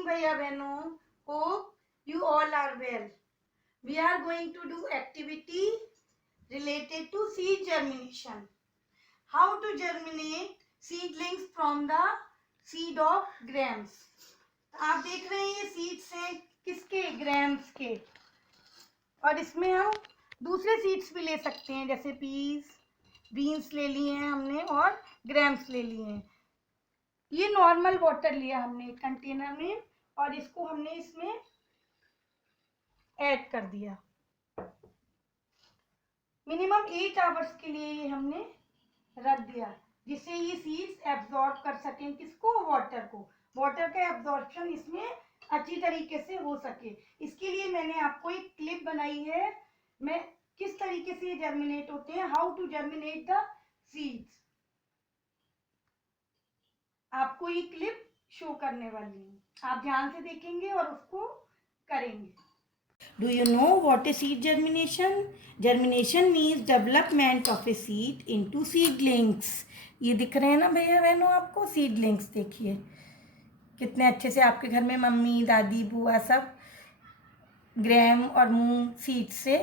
morning, Bhaiya Behno. Hope you all are well. We are going to do activity related to seed germination. How to germinate seedlings from the seed of grams. आप देख रहे हैं ये seeds हैं किसके, grams के। और इसमें हम दूसरे सीड्स भी ले सकते हैं, जैसे पीस, बीन्स ले लिए हैं हमने और ग्राम्स ले लिए हैं। ये नॉर्मल वाटर लिया हमने एक कंटेनर में और इसको हमने इसमें ऐड कर दिया। मिनिमम 8 आवर्स के लिए ये हमने रख दिया, जिससे ये सीड्स एब्जॉर्ब कर सकें किसको, वाटर को। वाटर का एब्जॉर्प्शन इसमें अच्छी तरीके से हो सके, इसके लिए मैंने आपको एक क्लिप बनाई है। मैं किस तरीके से जर्मिनेट होते हैं, how to germinate the seeds, आपको ये क्लिप शो करने वाली हूँ। आप ध्यान से देखेंगे और उसको करेंगे। Do you know what is seed germination? Germination means development of a seed into seedlings. ये दिख रहे हैं ना भैया बहनों आपको सीडलिंग्स, देखिए कितने अच्छे से आपके घर में मम्मी, दादी, बुआ सब ग्राम और मूंग सीड से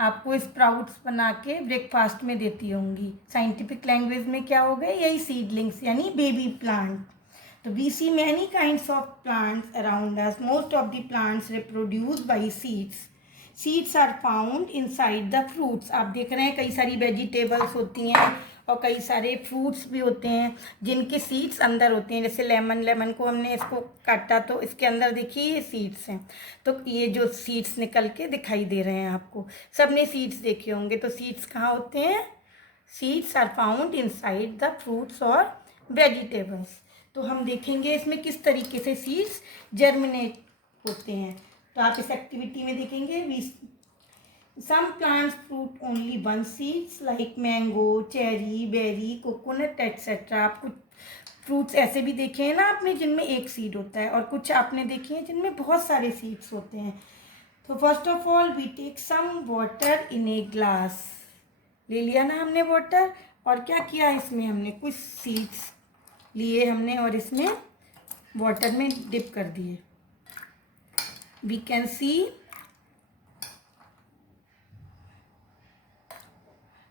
आपको स्प्राउट्स बना के ब्रेकफास्ट में देती होंगी। साइंटिफिक लैंग्वेज में क्या हो गए, यही सीडलिंग्स यानी बेबी प्लांट। तो we see many kinds of plants around us. Most of the plants reproduce by seeds. Seeds are found inside the fruits. आप देख रहे हैं कई सारी वेजिटेबल्स होती हैं और कई सारे फ्रूट्स भी होते हैं जिनके सीड्स अंदर होते हैं। जैसे लेमन को हमने इसको काटा तो इसके अंदर देखिए ये सीड्स हैं। तो ये जो सीड्स निकल के दिखाई दे रहे हैं आपको, सबने सीड्स देखे होंगे। तो सीड्स कहाँ होते हैं, seeds are found inside the fruits और वेजिटेबल्स। तो हम देखेंगे इसमें किस तरीके से सीड्स जर्मिनेट होते हैं। तो आप इस एक्टिविटी में देखेंगे some plants fruit only one seeds like mango, cherry, berry, coconut etcetera. आप कुछ फ्रूट्स ऐसे भी देखे हैं ना आपने जिनमें एक सीड होता है और कुछ आपने देखे हैं जिनमें बहुत सारे सीड्स होते हैं। तो first of all we take some water in a glass. ले लिया ना हमने वाटर और क्या किया, इसमें हमने कुछ सीड्स लिए हमने और इसमें वाटर में डिप कर दिए। We can see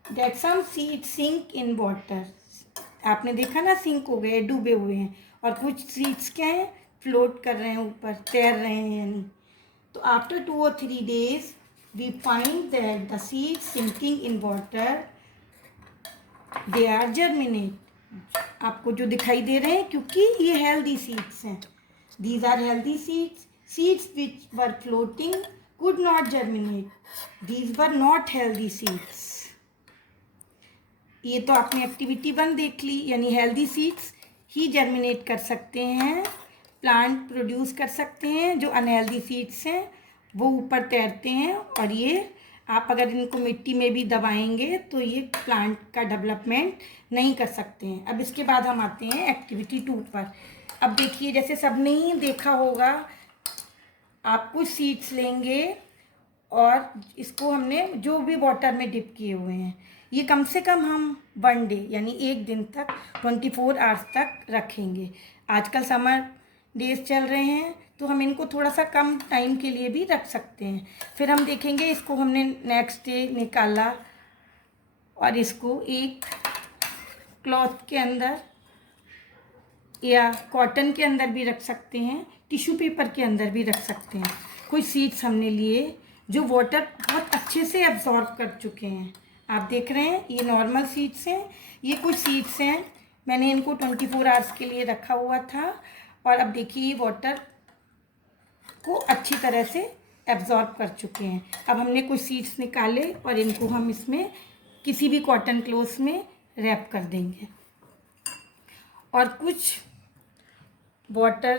that some seed sink in water. आपने देखा ना, सिंक हो गए, डूबे हुए हैं। और कुछ सीड्स क्या हैं, फ्लोट कर रहे हैं, ऊपर तैर रहे हैं यानी। तो after 2 or 3 days we find that the seed sinking in water they are germinate. आपको जो दिखाई दे रहे हैं क्योंकि ये हेल्दी सीड्स हैं। These are healthy seeds. Seeds which were floating could not germinate, these were not healthy seeds. ये तो आपने एक्टिविटी 1 देख ली, यानी हेल्दी सीड्स ही जर्मिनेट कर सकते हैं, प्लांट प्रोड्यूस कर सकते हैं। जो अनहेल्दी सीड्स हैं वो ऊपर तैरते हैं और ये आप अगर इनको मिट्टी में भी दबाएंगे तो ये प्लांट का डेवलपमेंट नहीं कर सकते हैं। अब इसके बाद हम आते हैं एक्टिविटी 2 पर। अब देखिए जैसे सबने ही देखा होगा, आप कुछ सीड्स लेंगे और इसको हमने जो भी वाटर में डिप किए हुए हैं, ये कम से कम हम 1 डे यानी 1 दिन तक 24 आवर्स तक रखेंगे। आजकल समर डेज चल रहे हैं तो हम इनको थोड़ा सा कम टाइम के लिए भी रख सकते हैं। फिर हम देखेंगे इसको हमने नेक्स्ट डे निकाला और इसको एक क्लॉथ के अंदर या कॉटन के अंदर भी रख सकते हैं, टिश्यू पेपर के अंदर भी रख सकते हैं। कुछ सीड्स हमने लिए जो वाटर बहुत अच्छे से एब्जॉर्ब कर चुके हैं। आप देख रहे हैं ये नॉर्मल सीड्स हैं, ये कुछ सीड्स हैं मैंने इनको 24 आवर्स के लिए रखा हुआ था और अब देखिए वाटर को अच्छी तरह से एब्जॉर्ब कर चुके हैं। अब हमने कुछ सीड्स निकाले और इनको हम इसमें किसी भी कॉटन क्लोथ्स में रैप कर देंगे और कुछ वाटर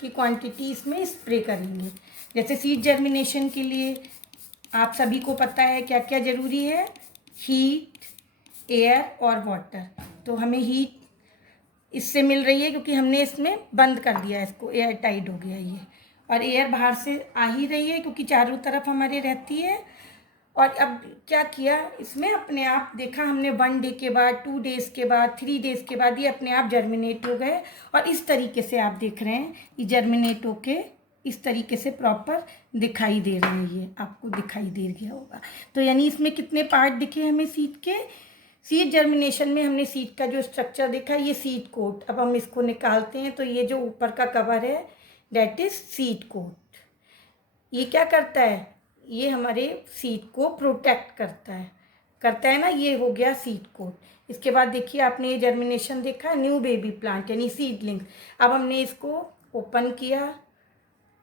की क्वांटिटी इसमें स्प्रे करेंगे। जैसे सीड जर्मिनेशन के लिए आप सभी को पता है क्या क्या ज़रूरी है, हीट, एयर और वाटर। तो हमें हीट इससे मिल रही है क्योंकि हमने इसमें बंद कर दिया, इसको एयर टाइट हो गया ये। और एयर बाहर से आ ही रही है क्योंकि चारों तरफ हमारे रहती है और अब क्या किया इसमें, अपने आप देखा हमने 1 डे के बाद, 2 डेज़ के बाद, 3 डेज़ के बाद ये अपने आप जर्मिनेट हो गए। और इस तरीके से आप देख रहे हैं ये जर्मिनेट होके इस तरीके से प्रॉपर दिखाई दे रहे हैं, ये आपको दिखाई दे गया होगा। तो यानी इसमें कितने पार्ट दिखे हमें सीड के। सीड जर्मिनेशन में हमने सीड का जो स्ट्रक्चर देखा, ये सीड कोट। अब हम इसको निकालते हैं तो ये जो ऊपर का कवर है दैट इज सीड कोट। ये क्या करता है, ये हमारे सीड को प्रोटेक्ट करता है ना। ये हो गया सीड कोट। इसके बाद देखिए आपने ये जर्मिनेशन देखा, न्यू बेबी प्लांट यानी सीडलिंग। अब हमने इसको ओपन किया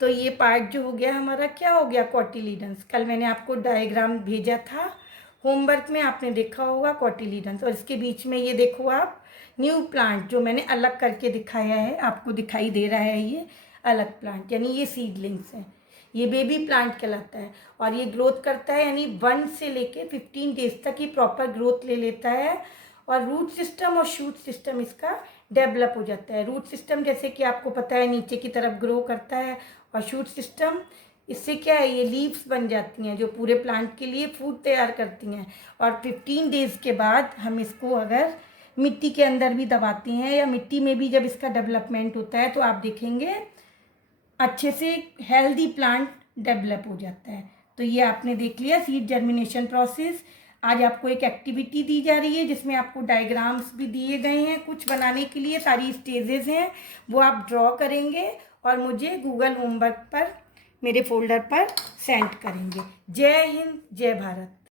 तो ये पार्ट जो हो गया हमारा क्या हो गया, कॉटिलीडन्स। कल मैंने आपको डायग्राम भेजा था होमवर्क में, आपने देखा होगा कॉटिलीडन्स। और इसके बीच में ये देखो आप न्यू प्लांट जो मैंने अलग करके दिखाया है, आपको दिखाई दे रहा है ये अलग प्लांट, यानी ये सीडलिंग्स हैं। ये बेबी प्लांट कहलाता है और ये ग्रोथ करता है, यानी 1 से लेके 15 डेज तक ये प्रॉपर ग्रोथ ले लेता है। और रूट सिस्टम और शूट सिस्टम इसका डेवलप हो जाता है। रूट सिस्टम जैसे कि आपको पता है नीचे की तरफ ग्रो करता है, और शूट सिस्टम इससे क्या है, ये लीव्स बन जाती हैं जो पूरे प्लांट के लिए फूड तैयार करती हैं। और 15 डेज़ के बाद हम इसको अगर मिट्टी के अंदर भी दबाते हैं या मिट्टी में भी जब इसका डेवलपमेंट होता है तो आप देखेंगे अच्छे से हेल्दी प्लांट डेवलप हो जाता है। तो ये आपने देख लिया सीड जर्मिनेशन प्रोसेस। आज आपको एक एक्टिविटी दी जा रही है जिसमें आपको डायग्राम्स भी दिए गए हैं कुछ बनाने के लिए, सारी स्टेजेस हैं वो आप ड्रॉ करेंगे और मुझे गूगल होमवर्क पर मेरे फोल्डर पर सेंड करेंगे। जय हिंद, जय भारत।